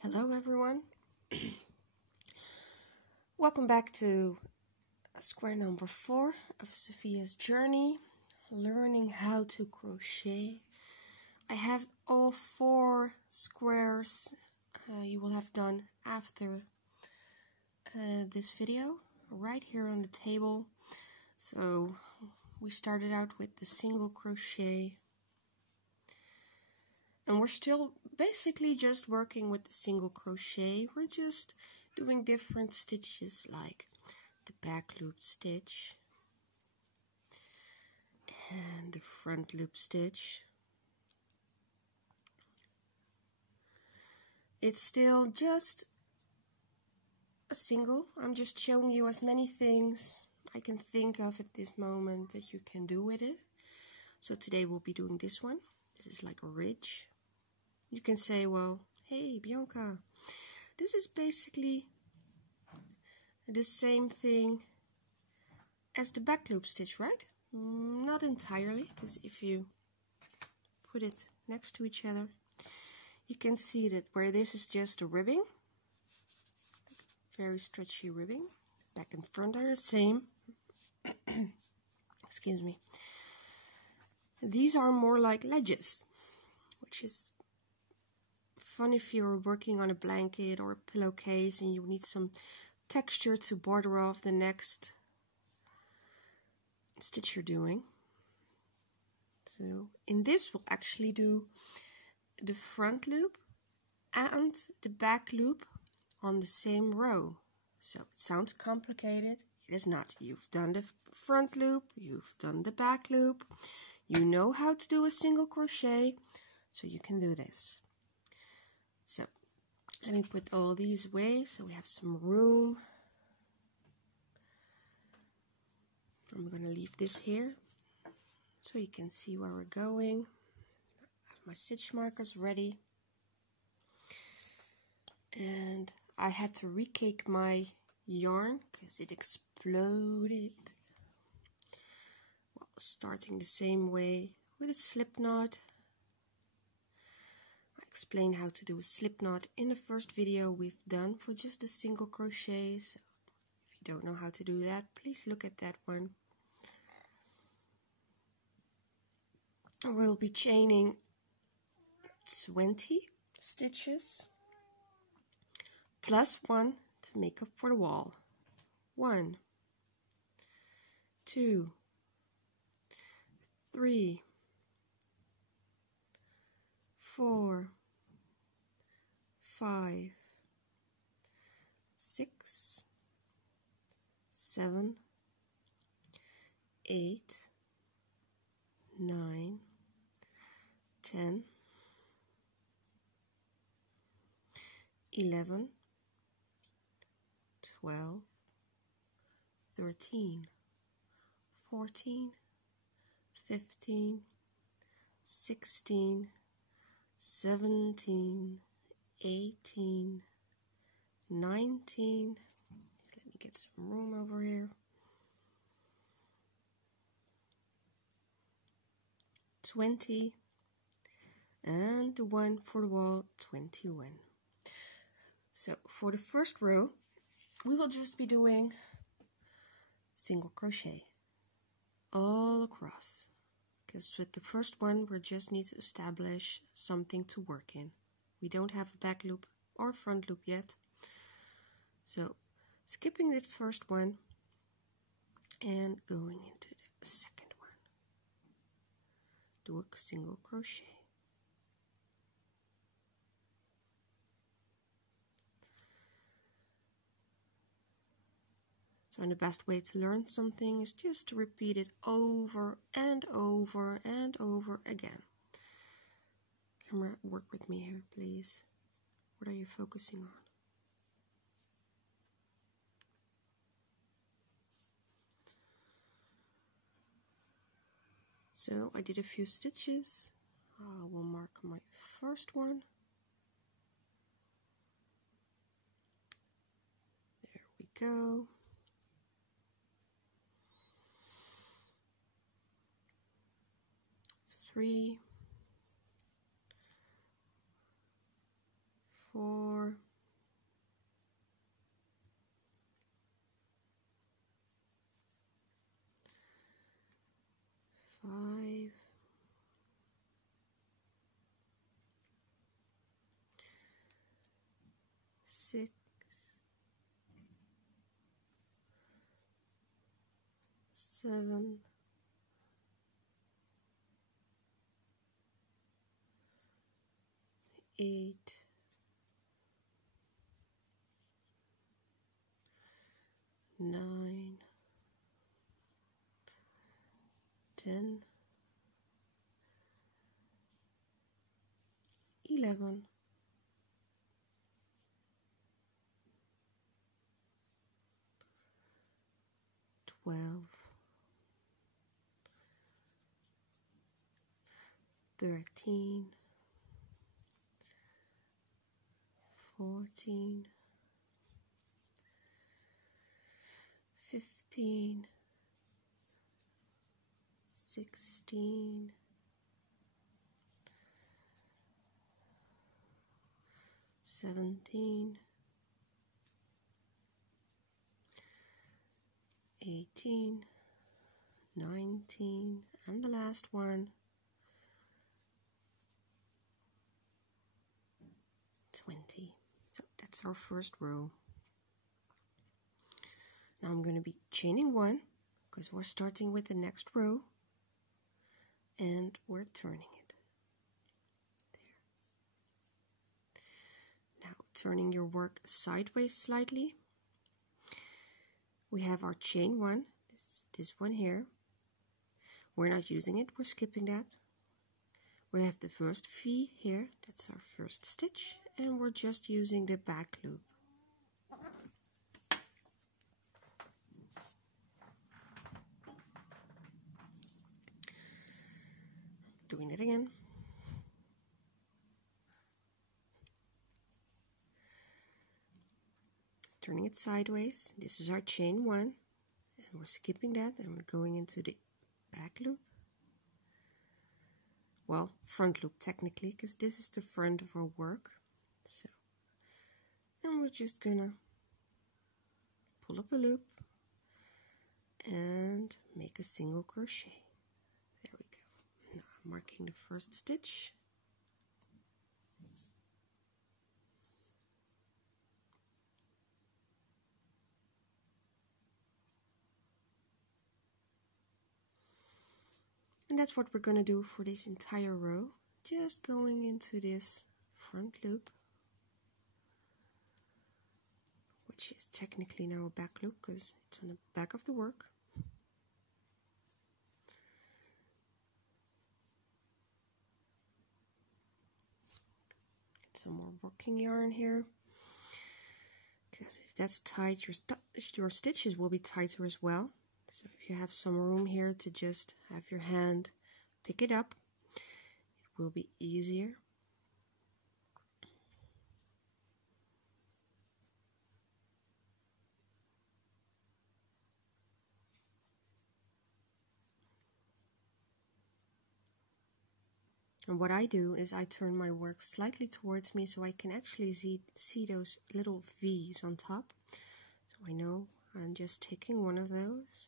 Hello everyone, welcome back to square number 4 of Sophia's journey, learning how to crochet. I have all 4 squares you will have done after this video right here on the table. So we started out with the single crochet, and we're still basically just working with the single crochet. We're just doing different stitches like the back loop stitch and the front loop stitch. It's still just a single. I'm just showing you as many things I can think of at this moment that you can do with it. So today we'll be doing this one. This is like a ridge. You can say, well, hey Bianca, this is basically the same thing as the back loop stitch, right? Not entirely, because if you put it next to each other, you can see that where this is just a ribbing, very stretchy ribbing, back and front are the same. Excuse me. These are more like ledges, which is fun if you're working on a blanket or a pillowcase and you need some texture to border off the next stitch you're doing. So in this we'll actually do the front loop and the back loop on the same row. So it sounds complicated. It is not. You've done the front loop, you've done the back loop, you know how to do a single crochet, so you can do this. So let me put all these away so we have some room. I'm going to leave this here so you can see where we're going. I have my stitch markers ready. And I had to recake my yarn because it exploded. Well, starting the same way with a slip knot. I explained how to do a slip knot in the first video we've done for just a single crochet. So if you don't know how to do that, please look at that one. We'll be chaining 20 stitches plus 1 to make up for the wall. 1, 2, 3, 4, 5, 6, 7, 8, 9, 10, 11, 12, 13, 14, 15, 16, 17, 18, 19, let me get some room over here, 20, and the one for the wall, 21. So for the first row, we will just be doing single crochet all across, because with the first one we just need to establish something to work in. We don't have a back loop or front loop yet, so skipping that first one and going into the second one, do a single crochet. And the best way to learn something is just to repeat it over and over and over again. Camera, work with me here, please. What are you focusing on? So I did a few stitches. I will mark my first one. There we go. 3, 4, 6, 7, 8, 9, 10, 11, 12, 13, 14, 15, 16, 17, 18, 19, and the last one, 20. So that's our first row. Now I'm going to be chaining 1 because we're starting with the next row and we're turning it. There. Now turning your work sideways slightly. We have our chain 1, this one here. We're not using it, we're skipping that. We have the first V here, that's our first stitch, and we're just using the back loop. Doing it again. Turning it sideways. This is our chain 1, and we're skipping that, and we're going into the back loop. Well, front loop technically, because this is the front of our work. So, and we're just gonna pull up a loop and make a single crochet. There we go. Now I'm marking the first stitch. And that's what we're going to do for this entire row. Just going into this front loop, which is technically now a back loop because it's on the back of the work. Get some more working yarn here, because if that's tight, your stitches will be tighter as well. So if you have some room here to just have your hand pick it up, it will be easier. And what I do is I turn my work slightly towards me so I can actually see those little V's on top. So I know I'm just taking one of those.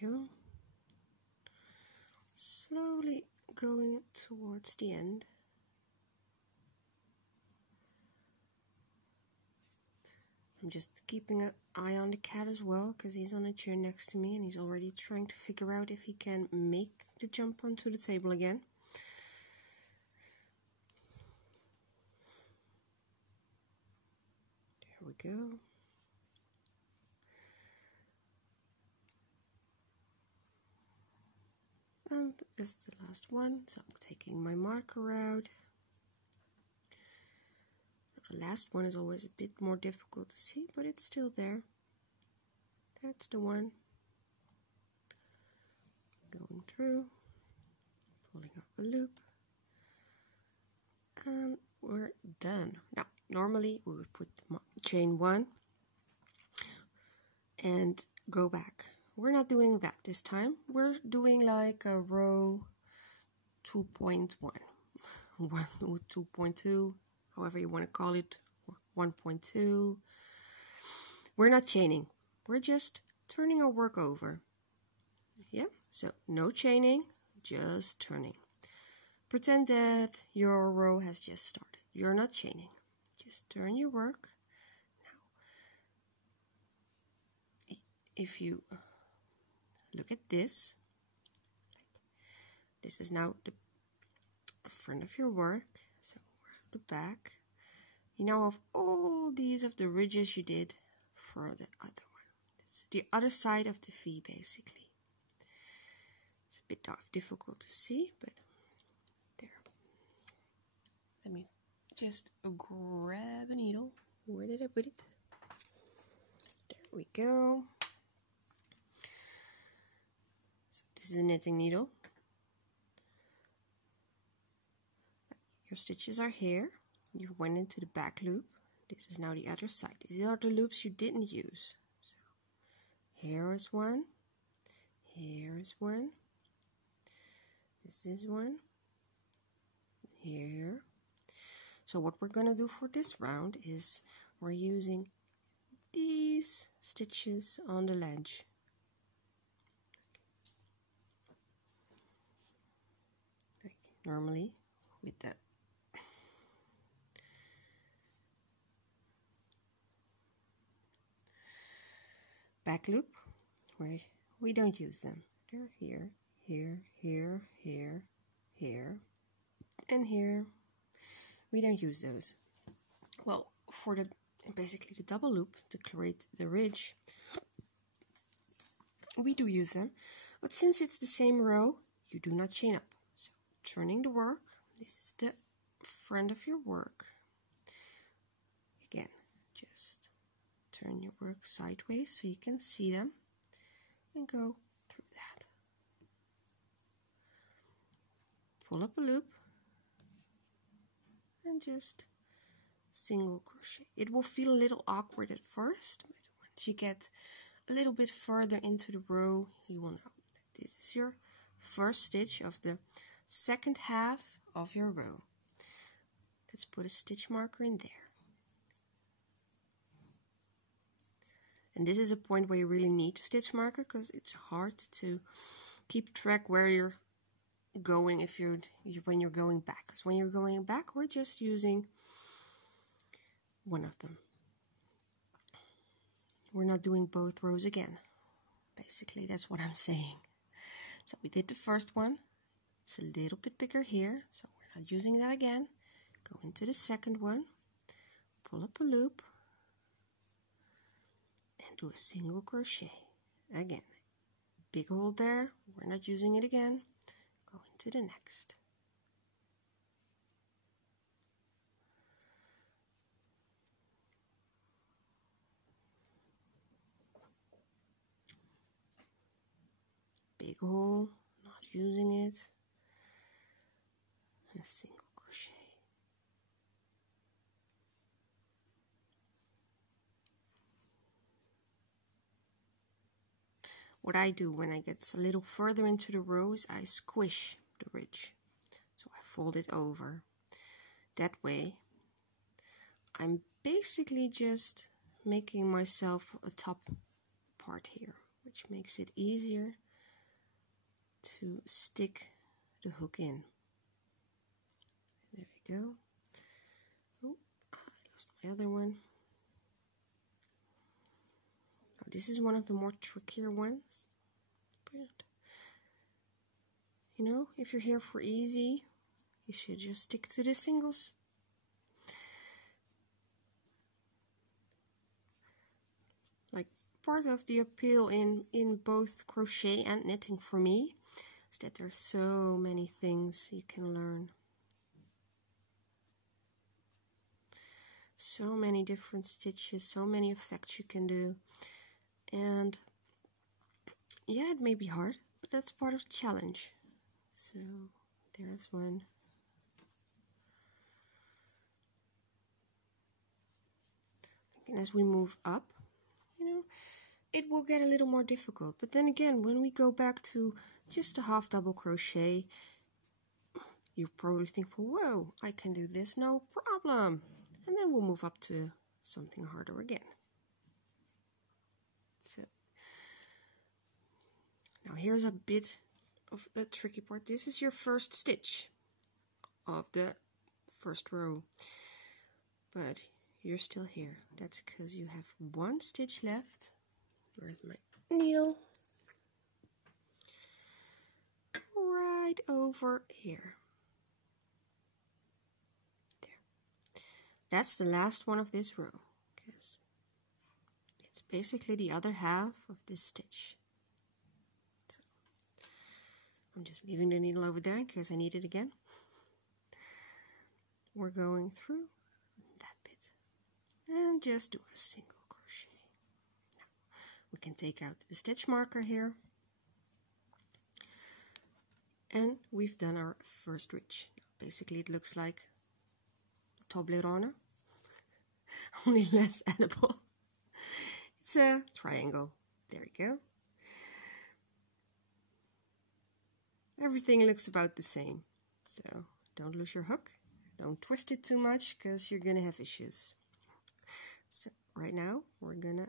There we go. Slowly going towards the end. I'm just keeping an eye on the cat as well, because he's on a chair next to me and he's already trying to figure out if he can make the jump onto the table again. There we go. And this is the last one, so I'm taking my marker out. The last one is always a bit more difficult to see, but it's still there. That's the one. Going through, pulling up a loop, and we're done. Now normally we would put chain 1 and go back. We're not doing that this time. We're doing like a row 2.1 2.2, however you want to call it, 1.2. We're not chaining, we're just turning our work over. Yeah, so no chaining, just turning. Pretend that your row has just started. You're not chaining, just turn your work. Now if you look at this is now the front of your work, so the back. You now have all these of the ridges you did for the other one. It's the other side of the V basically. It's a bit difficult to see, but there. Let me just grab a needle. Where did I put it? There we go. So this is a knitting needle. Your stitches are here. You went into the back loop. This is now the other side. These are the loops you didn't use. So here is one. Here is one. This is one. Here. So what we're gonna do for this round is we're using these stitches on the ledge. Like normally with the back loop, where we don't use them. They're here, here, here, here, here, and here. We don't use those. Well, for the basically the double loop to create the ridge, we do use them, but since it's the same row, you do not chain up. So turning the work, this is the front of your work. Again, just turn your work sideways so you can see them and go through that. Pull up a loop and just single crochet. It will feel a little awkward at first, but once you get a little bit further into the row, you will know that this is your first stitch of the second half of your row. Let's put a stitch marker in there. And this is a point where you really need a stitch marker because it's hard to keep track where you're going when you're going back. Because when you're going back, we're just using one of them. We're not doing both rows again. Basically, that's what I'm saying. So we did the first one. It's a little bit bigger here, so we're not using that again. Go into the second one, pull up a loop, and do a single crochet. Again, big hole there, we're not using it again. Go into the next. Big hole, not using it. And a single crochet. What I do when I get a little further into the row is I squish the ridge. So I fold it over. That way, I'm basically just making myself a top part here, which makes it easier to stick the hook in. There we go. Oh, I lost my other one. Oh, this is one of the more trickier ones. But, you know, if you're here for easy, you should just stick to the singles. Like, part of the appeal in both crochet and knitting for me is that there's so many things you can learn. So many different stitches, so many effects you can do. And yeah, it may be hard, but that's part of the challenge. So there's one. And as we move up, you know, it will get a little more difficult. But then again, when we go back to just a half double crochet, you probably think, whoa, I can do this, no problem. And then we'll move up to something harder again. So now here's a bit of the tricky part. This is your first stitch of the first row, but you're still here. That's because you have one stitch left. Where's my needle? Right over here. There. That's the last one of this row, because it's basically the other half of this stitch. So I'm just leaving the needle over there in case I need it again. We're going through that bit and just do a single crochet. Now we can take out the stitch marker here, and we've done our first ridge. Basically it looks like a Toblerone, only less edible. It's a triangle. There we go. Everything looks about the same, so don't lose your hook. Don't twist it too much because you're gonna have issues. So right now we're gonna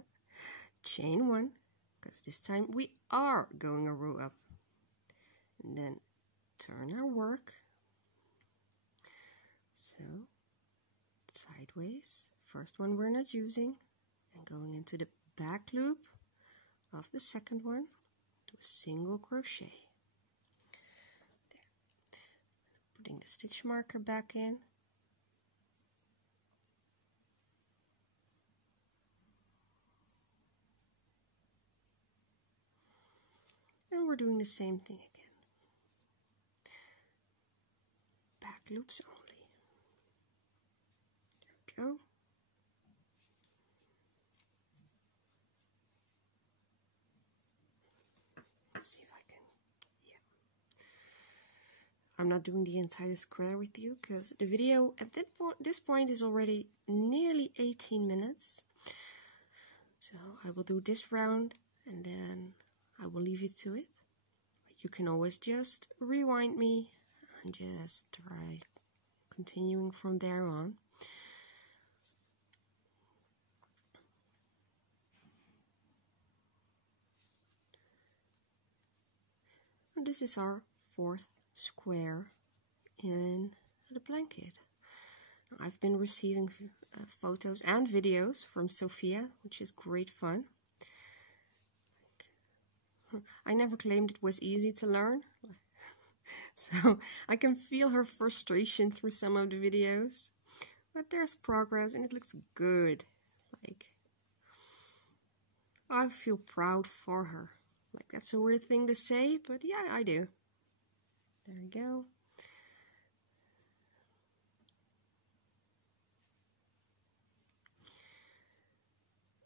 chain one, because this time we are going a row up, and then turn our work. So sideways, first one we're not using, and going into the back loop of the second one, do a single crochet. Putting the stitch marker back in. And we're doing the same thing again. Back loops only. There we go. Let's see if I can, yeah. I'm not doing the entire square with you because the video at this point is already nearly 18 minutes. So I will do this round and then I will leave you to it. But you can always just rewind me and just try continuing from there on. And this is our fourth square in the blanket. I've been receiving photos and videos from Sophia, which is great fun. I never claimed it was easy to learn, so I can feel her frustration through some of the videos, but there's progress and it looks good. Like, I feel proud for her. Like, that's a weird thing to say, but yeah, I do. There we go.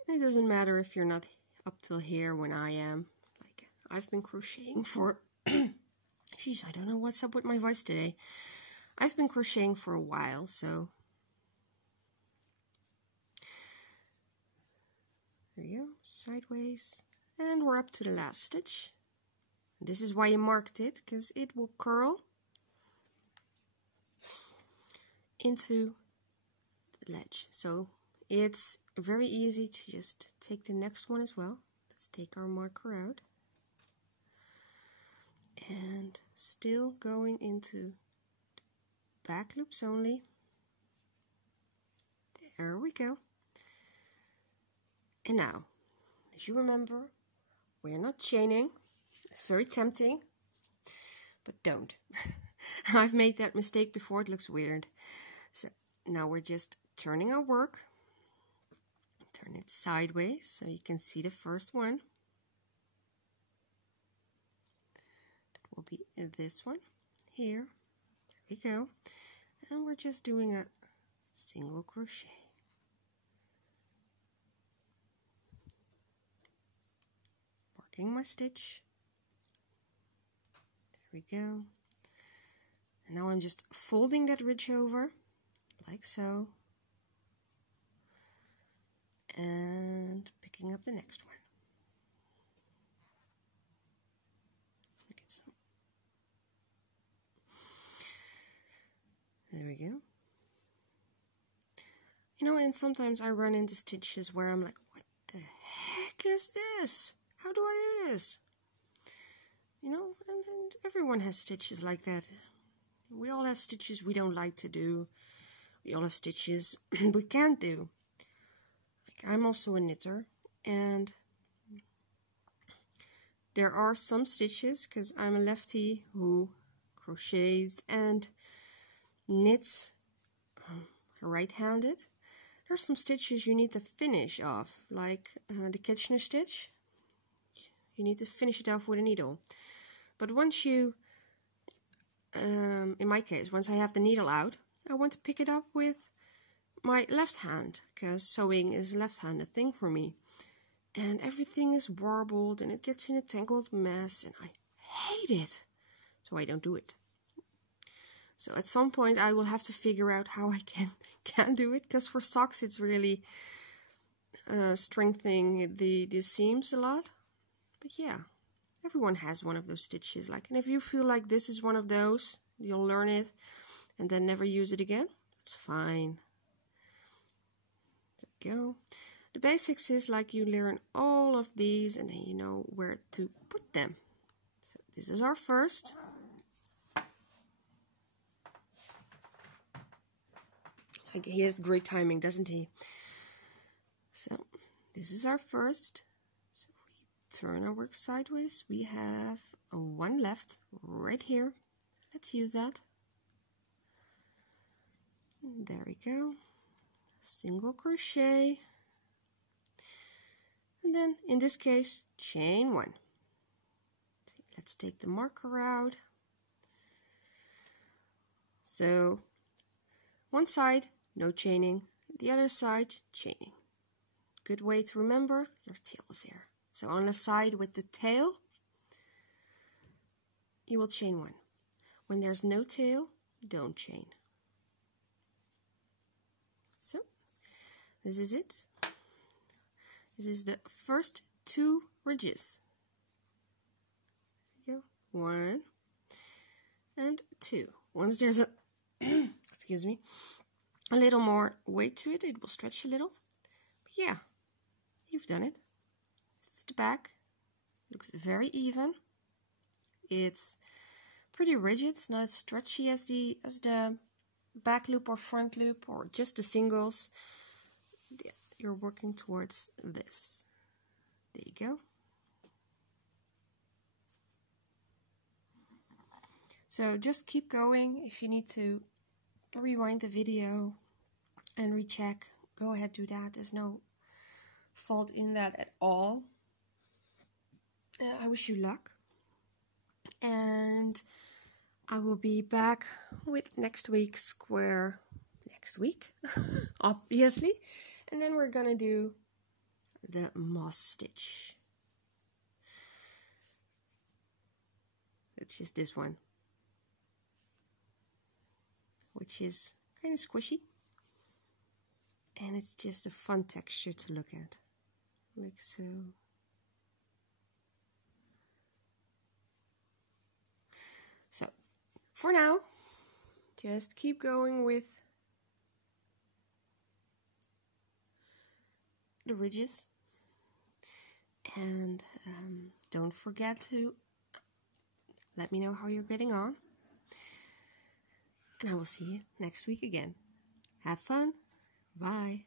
And it doesn't matter if you're not up till here when I am. Like, I've been crocheting for... Sheesh, I don't know what's up with my voice today. I've been crocheting for a while, so... There we go, sideways. And we're up to the last stitch. This is why you marked it, because it will curl into the ledge. So it's very easy to just take the next one as well. Let's take our marker out. And still going into back loops only. There we go. And now, as you remember, we're not chaining. It's very tempting, but don't. I've made that mistake before, it looks weird. So now we're just turning our work. Turn it sideways so you can see the first one. That will be this one here. There we go. And we're just doing a single crochet. Marking my stitch. There we go. And now I'm just folding that ridge over, like so. and picking up the next one. Get some. There we go. You know, and sometimes I run into stitches where I'm like, what the heck is this? How do I do this? You know, and everyone has stitches like that. We all have stitches we don't like to do. We all have stitches we can't do. Like, I'm also a knitter, and there are some stitches, because I'm a lefty who crochets and knits right-handed. There's some stitches you need to finish off, like the Kitchener stitch. You need to finish it off with a needle. But once you, in my case, once I have the needle out, I want to pick it up with my left hand, because sewing is a left-handed thing for me. And everything is warbled and it gets in a tangled mess, and I hate it. So I don't do it. So at some point I will have to figure out how I can do it, because for socks it's really strengthening the seams a lot. But yeah, everyone has one of those stitches. Like, and if you feel like this is one of those, you'll learn it and then never use it again, that's fine. There we go. The basics is like you learn all of these and then you know where to put them. So this is our first. He has great timing, doesn't he? So this is our first. So we turn our work sideways. We have one left right here. Let's use that. There we go. Single crochet. And then in this case, chain one. Let's take the marker out. So one side, no chaining, the other side, chaining. Good way to remember, your tail is there. So on the side with the tail, you will chain one. When there's no tail, don't chain. So, this is it. This is the first two ridges. There you go. 1 and 2. Once there's a excuse me, a little more weight to it, it will stretch a little. But yeah, you've done it. It's the back. Looks very even. It's pretty rigid. It's not as stretchy as the back loop or front loop or just the singles. Yeah, you're working towards this. There you go. So just keep going. If you need to rewind the video and recheck, go ahead, do that. There's no fault in that at all. I wish you luck. And I will be back with next week's square next week, obviously. And then we're gonna do the moss stitch. It's just this one, which is kind of squishy. And it's just a fun texture to look at, like so. So, for now, just keep going with the ridges. And don't forget to let me know how you're getting on. And I will see you next week again. Have fun. Bye.